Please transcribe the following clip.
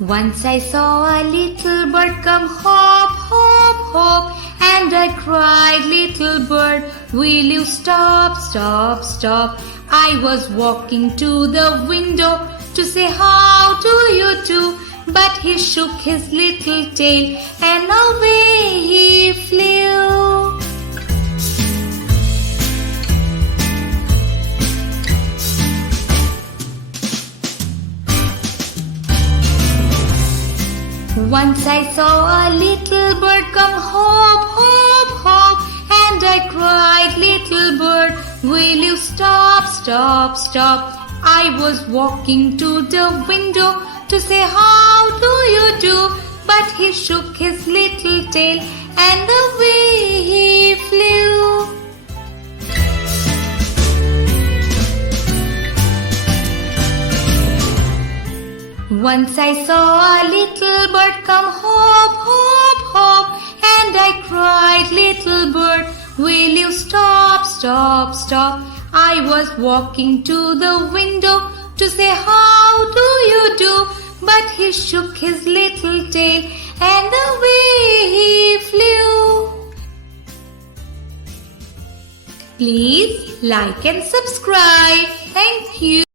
Once I saw a little bird come hop, hop, hop, and I cried, little bird, will you stop, stop, stop? I was walking to the window to say how do you do, but he shook his little tail and away he flew. Once I saw a little bird come hop, hop, hop, and I cried, little bird, will you stop, stop, stop? I was walking to the window to say how do you do, but he shook his little tail and away he flew. Once I saw a little bird come hop, hop, hop, and I cried, little bird, will you stop, stop, stop? I was walking to the window to say how do you do, but he shook his little tail and away he flew. Please like and subscribe. Thank you.